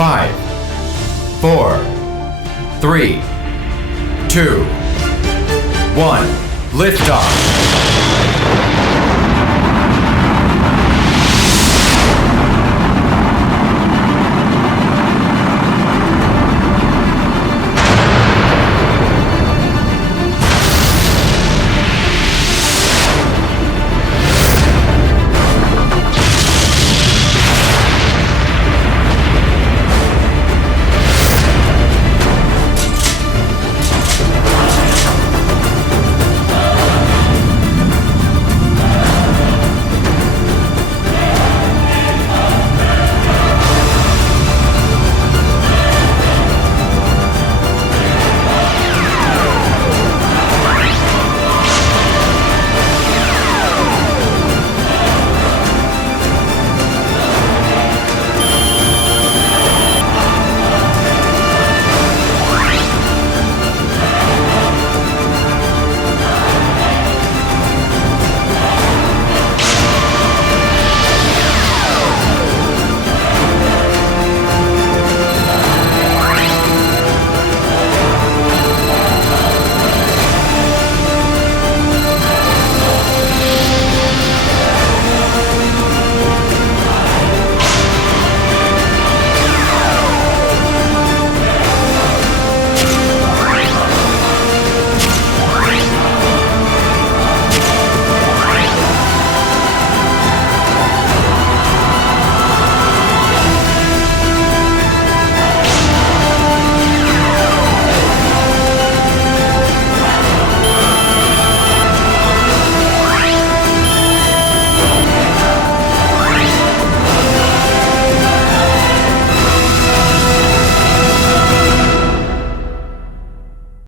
Five, four, three, two, one. lift off!